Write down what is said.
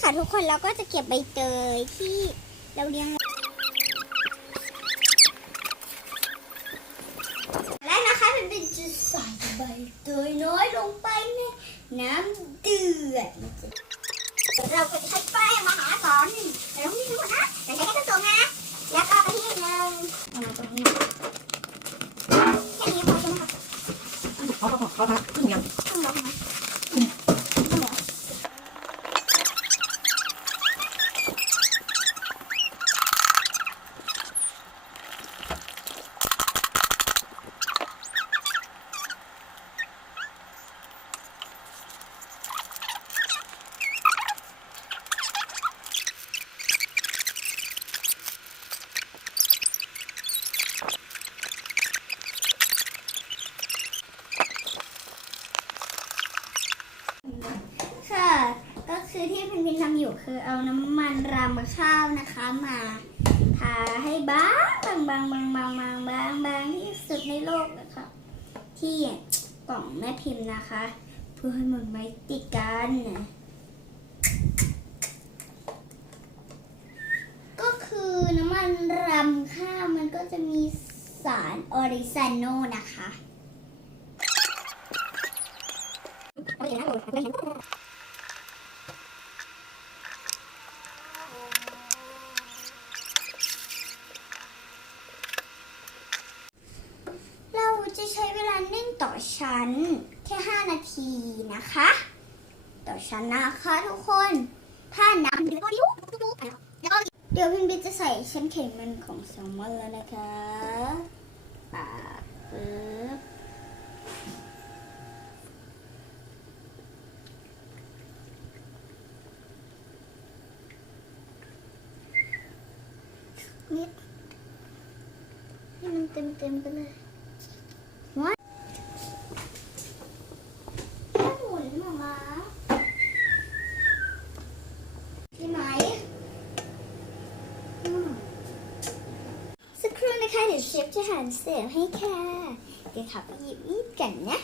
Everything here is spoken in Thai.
ค่ะทุกคนเราก็จะเก็บใบเตยที่เราเลี้ยง และนะคะมันเป็นจะใส่ใบเตยน้อยลงไปในน้ำเดือด เราจะใช้แป้งมาหาศาลนี่แต่ต้องมีทั้งหมดนะแต่ใช้แค่ตัวสงนะแล้วก็กะทิหนึ่งเอามาตรงนี้แค่นี้พอใช่ไหมคะเขาเขาเขาทำขึ้นยังต้องลองไค่ะ ก็คือที่พิมพินทำอยู่คือเอาน้ำมันรำข้าวนะคะมาทาให้บางบางบางบางบางบางบางบางที่สุดในโลกนะคะ ที่กล่องแม่พิมพ์นะคะ เพื่อให้มันไม่ติดกันก็คือน้ำมันรำข้าวมันก็จะมีสารออริซานโนนะคะ เรา จะใช้เวลานึ่งต่อชั้นแค่ 5 นาทีนะคะ ต่อชั้นนะคะทุกคนถ้าน้ำเดือดก็ยุบเดี๋ยวพิมพ์จะใส่ชั้นไขมันของแซลมอนแล้วนะคะปาดปึ๊บ นิดให้มันเต็มเต็มๆไปเลยว้าหมุนหมามาที่ไหนอืมสักครู่นะคะเดี๋ยวเชฟจะหั่นเสิร์ฟให้ค่ะ เดี๋ยวขับไปหยิบมีดกันนะ